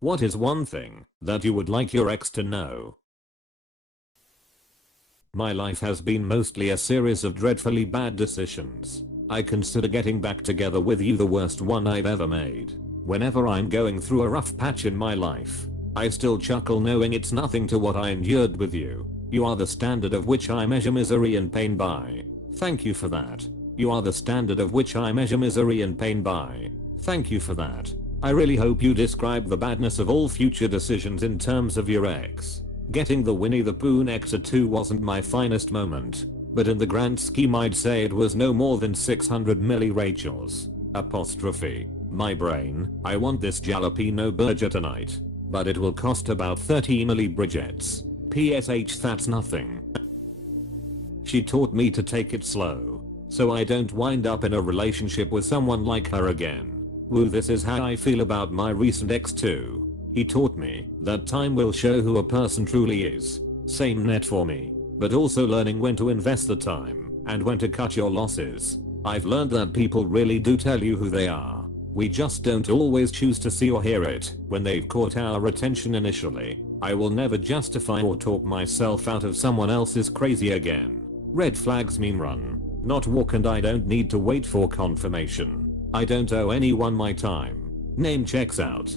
What is one thing that you would like your ex to know? My life has been mostly a series of dreadfully bad decisions. I consider getting back together with you the worst one I've ever made. Whenever I'm going through a rough patch in my life, I still chuckle knowing it's nothing to what I endured with you. You are the standard of which I measure misery and pain by. Thank you for that. You are the standard of which I measure misery and pain by. Thank you for that. I really hope you describe the badness of all future decisions in terms of your ex. Getting the Winnie the Pooh Nectar 2 wasn't my finest moment, but in the grand scheme I'd say it was no more than 600 milli Rachels. Apostrophe. My brain, I want this jalapeno burger tonight, but it will cost about 30 milli Bridgets. PSH that's nothing. She taught me to take it slow, so I don't wind up in a relationship with someone like her again. Woo, this is how I feel about my recent ex too. He taught me that time will show who a person truly is. Same net for me, but also learning when to invest the time and when to cut your losses. I've learned that people really do tell you who they are. We just don't always choose to see or hear it when they've caught our attention initially. I will never justify or talk myself out of someone else's crazy again. Red flags mean run, not walk, and I don't need to wait for confirmation. I don't owe anyone my time. Name checks out.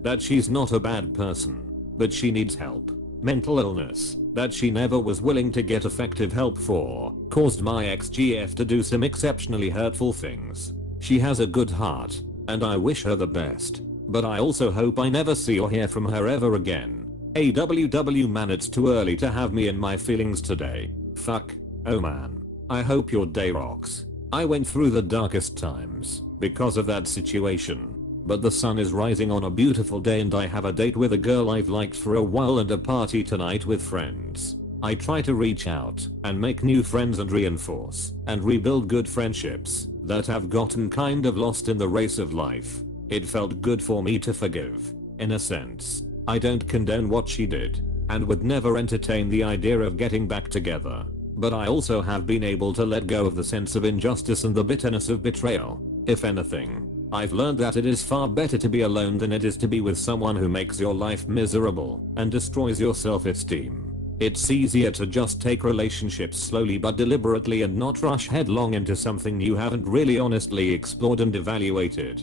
That she's not a bad person, but she needs help. Mental illness that she never was willing to get effective help for caused my ex-GF to do some exceptionally hurtful things. She has a good heart, and I wish her the best, but I also hope I never see or hear from her ever again. AWW man, it's too early to have me in my feelings today. Fuck. Oh man. I hope your day rocks. I went through the darkest times because of that situation, but the sun is rising on a beautiful day and I have a date with a girl I've liked for a while and a party tonight with friends. I try to reach out and make new friends and reinforce and rebuild good friendships that have gotten kind of lost in the race of life. It felt good for me to forgive. In a sense, I don't condone what she did and would never entertain the idea of getting back together. But I also have been able to let go of the sense of injustice and the bitterness of betrayal. If anything, I've learned that it is far better to be alone than it is to be with someone who makes your life miserable and destroys your self-esteem. It's easier to just take relationships slowly but deliberately and not rush headlong into something you haven't really honestly explored and evaluated.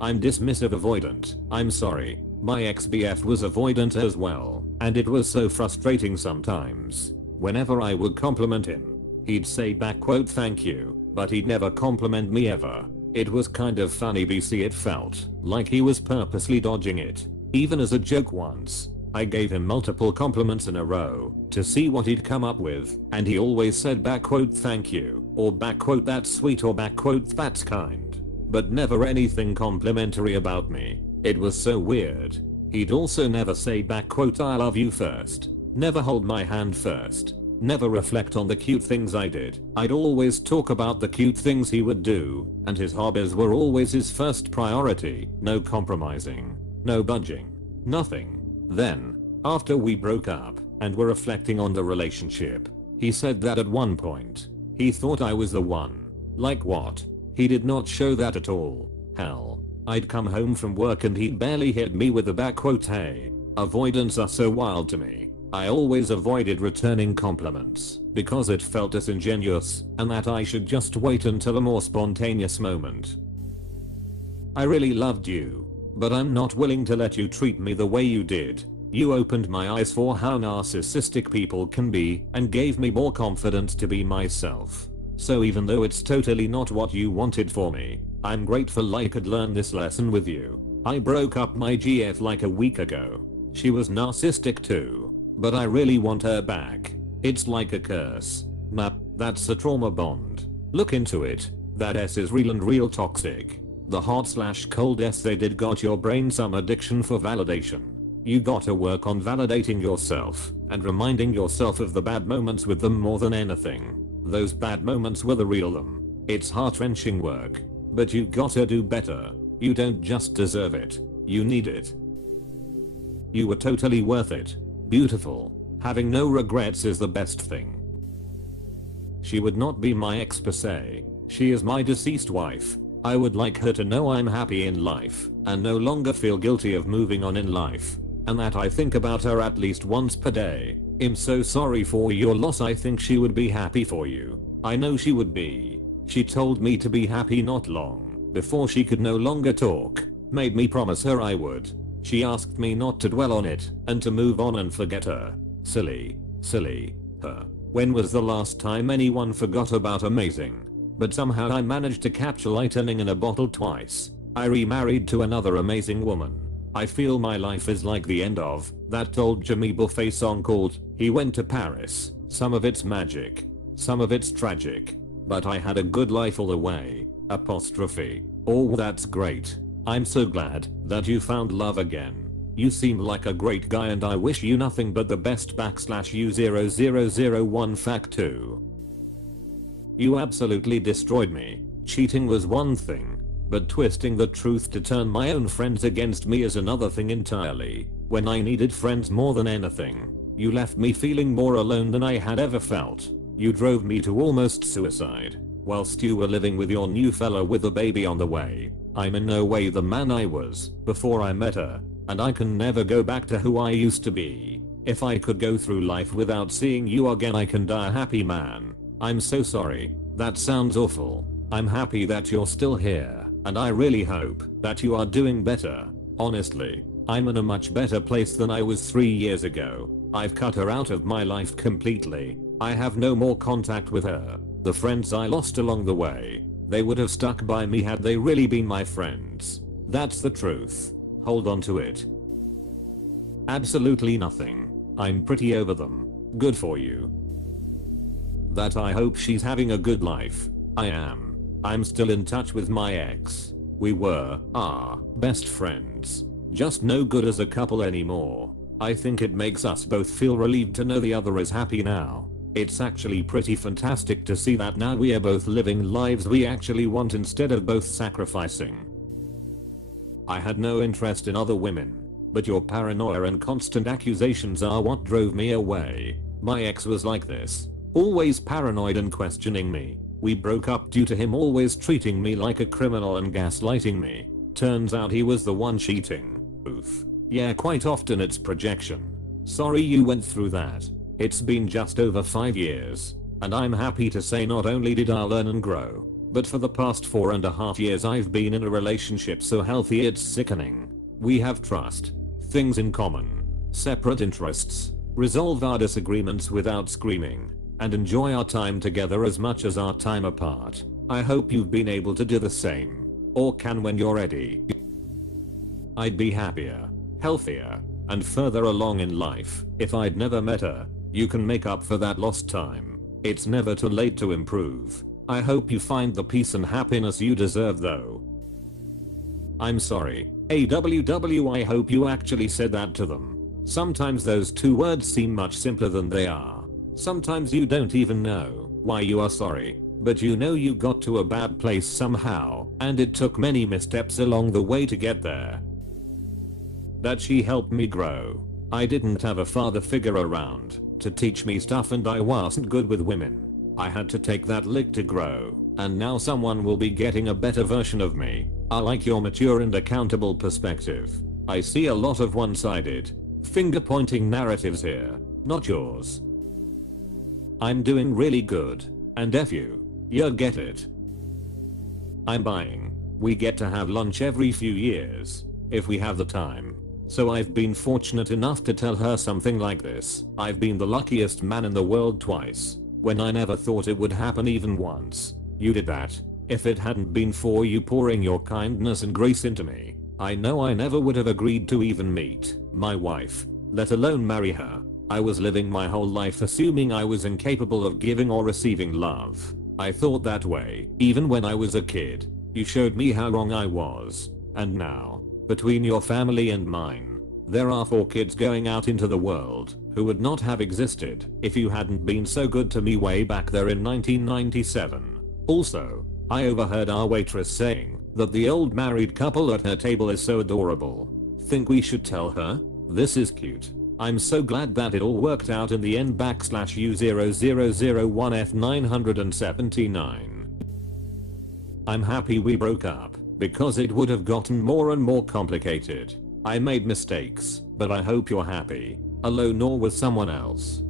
I'm dismissive avoidant. I'm sorry. My ex-BF was avoidant as well, and it was so frustrating sometimes. Whenever I would compliment him, he'd say back quote thank you, but he'd never compliment me ever. It was kind of funny BC, it felt like he was purposely dodging it. Even as a joke once, I gave him multiple compliments in a row to see what he'd come up with, and he always said back quote thank you, or back quote that's sweet, or back quote that's kind, but never anything complimentary about me. It was so weird. He'd also never say back quote I love you first, never hold my hand first, never reflect on the cute things I did. I'd always talk about the cute things he would do, and his hobbies were always his first priority. No compromising, no budging, nothing. Then, after we broke up and were reflecting on the relationship, he said that at one point, he thought I was the one. Like what? He did not show that at all. Hell, I'd come home from work and he'd barely hit me with the back quote hey. Avoidance are so wild to me. I always avoided returning compliments because it felt disingenuous and that I should just wait until a more spontaneous moment. I really loved you, but I'm not willing to let you treat me the way you did. You opened my eyes for how narcissistic people can be and gave me more confidence to be myself. So even though it's totally not what you wanted for me, I'm grateful I could learn this lesson with you. I broke up my GF like a week ago. She was narcissistic too, but I really want her back. It's like a curse. Nah, that's a trauma bond. Look into it. That S is real and real toxic. The hot/cold S they did got your brain some addiction for validation. You gotta work on validating yourself and reminding yourself of the bad moments with them more than anything. Those bad moments were the real them. It's heart-wrenching work, but you gotta do better. You don't just deserve it. You need it. You were totally worth it. Beautiful. Having no regrets is the best thing. She would not be my ex per se. She is my deceased wife. I would like her to know I'm happy in life and no longer feel guilty of moving on in life, and that I think about her at least once per day. I'm so sorry for your loss. I think she would be happy for you. I know she would be. She told me to be happy not long before she could no longer talk. Made me promise her I would. She asked me not to dwell on it and to move on and forget her. Silly her. When was the last time anyone forgot about amazing? But somehow I managed to capture lightning in a bottle twice. I remarried to another amazing woman. I feel my life is like the end of that old Jimmy Buffett song called He Went to Paris. Some of it's magic, some of it's tragic, but I had a good life all the way. Apostrophe. Oh, that's great. I'm so glad that you found love again. You seem like a great guy and I wish you nothing but the best /U0001 fact 2. You absolutely destroyed me. Cheating was one thing, but twisting the truth to turn my own friends against me is another thing entirely. When I needed friends more than anything, you left me feeling more alone than I had ever felt. You drove me to almost suicide, whilst you were living with your new fella with a baby on the way. I'm in no way the man I was before I met her, and I can never go back to who I used to be. If I could go through life without seeing you again, I can die a happy man. I'm so sorry. That sounds awful. I'm happy that you're still here, and I really hope that you are doing better. Honestly, I'm in a much better place than I was 3 years ago. I've cut her out of my life completely. I have no more contact with her. The friends I lost along the way, they would have stuck by me had they really been my friends. That's the truth. Hold on to it. Absolutely nothing. I'm pretty over them. Good for you. That I hope she's having a good life. I am. I'm still in touch with my ex. We were best friends. Just no good as a couple anymore. I think it makes us both feel relieved to know the other is happy now. It's actually pretty fantastic to see that now we are both living lives we actually want instead of both sacrificing. I had no interest in other women, but your paranoia and constant accusations are what drove me away. My ex was like this, always paranoid and questioning me. We broke up due to him always treating me like a criminal and gaslighting me. Turns out he was the one cheating. Oof. Yeah, quite often it's projection. Sorry you went through that. It's been just over 5 years, and I'm happy to say not only did I learn and grow, but for the past 4.5 years I've been in a relationship so healthy it's sickening. We have trust, things in common, separate interests, resolve our disagreements without screaming, and enjoy our time together as much as our time apart. I hope you've been able to do the same, or can when you're ready. I'd be happier, healthier, and further along in life if I'd never met her. You can make up for that lost time. It's never too late to improve. I hope you find the peace and happiness you deserve though. I'm sorry, AWW. I hope you actually said that to them. Sometimes those 2 words seem much simpler than they are. Sometimes you don't even know why you are sorry, but you know you got to a bad place somehow, and it took many missteps along the way to get there. That she helped me grow. I didn't have a father figure around to teach me stuff and I wasn't good with women. I had to take that lick to grow, and now someone will be getting a better version of me. I like your mature and accountable perspective. I see a lot of one-sided, finger-pointing narratives here, not yours. I'm doing really good, and F you get it. I'm buying. We get to have lunch every few years, if we have the time. So I've been fortunate enough to tell her something like this. I've been the luckiest man in the world twice, when I never thought it would happen even once. You did that. If it hadn't been for you pouring your kindness and grace into me, I know I never would have agreed to even meet my wife, let alone marry her. I was living my whole life assuming I was incapable of giving or receiving love. I thought that way, even when I was a kid. You showed me how wrong I was. And now, between your family and mine, there are 4 kids going out into the world who would not have existed if you hadn't been so good to me way back there in 1997. Also, I overheard our waitress saying that the old married couple at her table is so adorable. Think we should tell her? This is cute. I'm so glad that it all worked out in the end /U0001F979. I'm happy we broke up, because it would have gotten more and more complicated. I made mistakes, but I hope you're happy, alone or with someone else.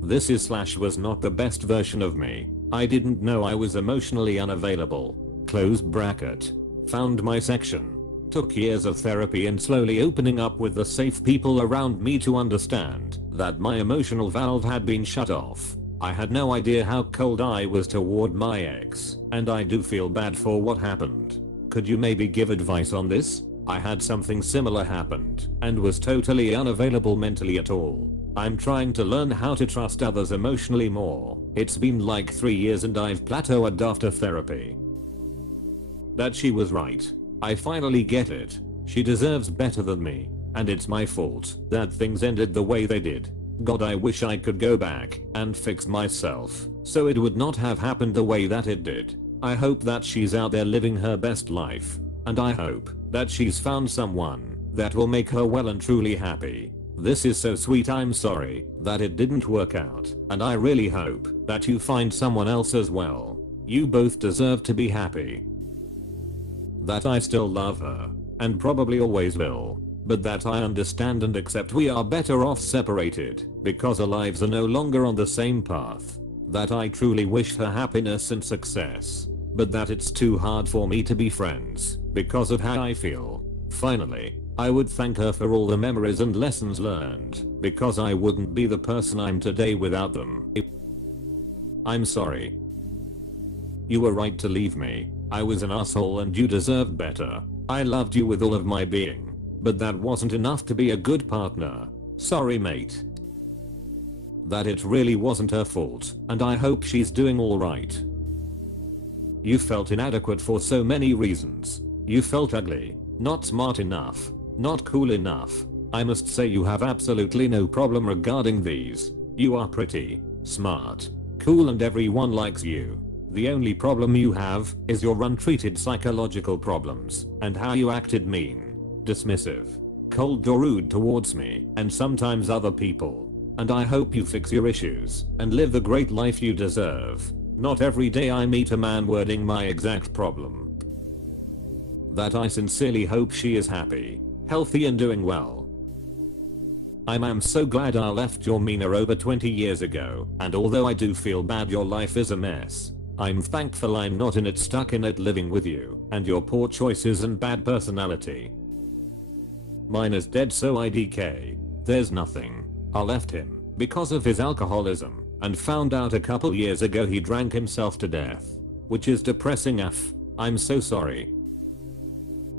This is / was not the best version of me. I didn't know I was emotionally unavailable. Close bracket. Found my section. Took years of therapy and slowly opening up with the safe people around me to understand that my emotional valve had been shut off. I had no idea how cold I was toward my ex, and I do feel bad for what happened. Could you maybe give advice on this? I had something similar happened and was totally unavailable mentally at all. I'm trying to learn how to trust others emotionally more. It's been like 3 years and I've plateaued after therapy. That she was right. I finally get it. She deserves better than me, and it's my fault that things ended the way they did. God, I wish I could go back and fix myself so it would not have happened the way that it did. I hope that she's out there living her best life, and I hope that she's found someone that will make her well and truly happy. This is so sweet. I'm sorry that it didn't work out, and I really hope that you find someone else as well. You both deserve to be happy. That I still love her, and probably always will, but that I understand and accept we are better off separated because our lives are no longer on the same path. That I truly wish her happiness and success, but that it's too hard for me to be friends because of how I feel. Finally, I would thank her for all the memories and lessons learned, because I wouldn't be the person I'm today without them. I'm sorry. You were right to leave me. I was an asshole and you deserved better. I loved you with all of my being, but that wasn't enough to be a good partner. Sorry, mate. That it really wasn't her fault, and I hope she's doing alright. You felt inadequate for so many reasons. You felt ugly, not smart enough, not cool enough. I must say you have absolutely no problem regarding these. You are pretty, smart, cool, and everyone likes you. The only problem you have is your untreated psychological problems and how you acted mean, dismissive, cold or rude towards me and sometimes other people. And I hope you fix your issues and live the great life you deserve. Not every day I meet a man wording my exact problem. That I sincerely hope she is happy, healthy, and doing well. I'm so glad I left your Mina over 20 years ago, and although I do feel bad your life is a mess, I'm thankful I'm not in it, stuck in it, living with you and your poor choices and bad personality. Mine is dead, so IDK. There's nothing. I left him because of his alcoholism and found out a couple years ago he drank himself to death, which is depressing AF. I'm so sorry.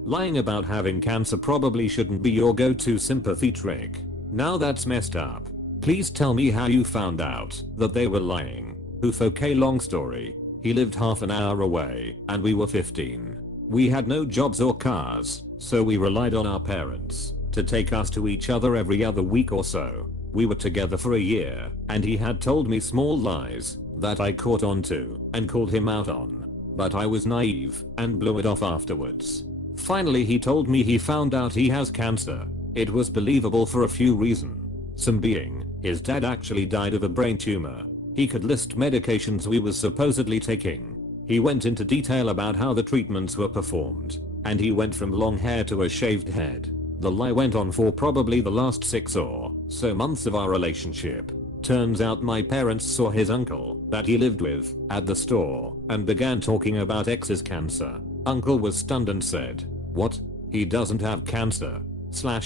Lying about having cancer probably shouldn't be your go-to sympathy trick. Now that's messed up. Please tell me how you found out that they were lying. Oof, okay, long story. He lived half an hour away and we were 15. We had no jobs or cars, so we relied on our parents to take us to each other every other week or so. We were together for a year and he had told me small lies that I caught on to and called him out on, but I was naive and blew it off afterwards. Finally he told me he found out he has cancer. It was believable for a few reasons. Some being, his dad actually died of a brain tumor. He could list medications we was supposedly taking. He went into detail about how the treatments were performed, and he went from long hair to a shaved head. The lie went on for probably the last 6 or so months of our relationship. Turns out my parents saw his uncle that he lived with at the store and began talking about ex's cancer. Uncle was stunned and said, "What? He doesn't have cancer." I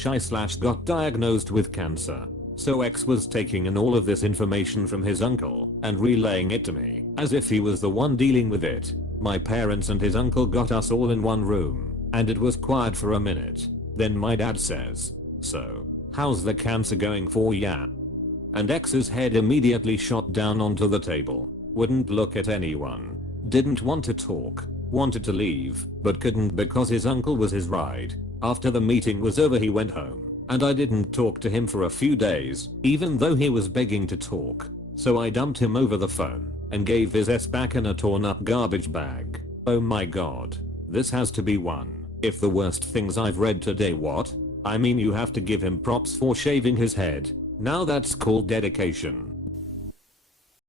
got diagnosed with cancer. So X was taking in all of this information from his uncle and relaying it to me as if he was the one dealing with it. My parents and his uncle got us all in one room and it was quiet for a minute. Then my dad says, "So, how's the cancer going for ya?" And X's head immediately shot down onto the table. Wouldn't look at anyone. Didn't want to talk. Wanted to leave, but couldn't because his uncle was his ride. After the meeting was over he went home. And I didn't talk to him for a few days, even though he was begging to talk. So I dumped him over the phone and gave his ass back in a torn up garbage bag. Oh my god. This has to be one if the worst things I've read today. What? I mean, you have to give him props for shaving his head. Now that's called dedication.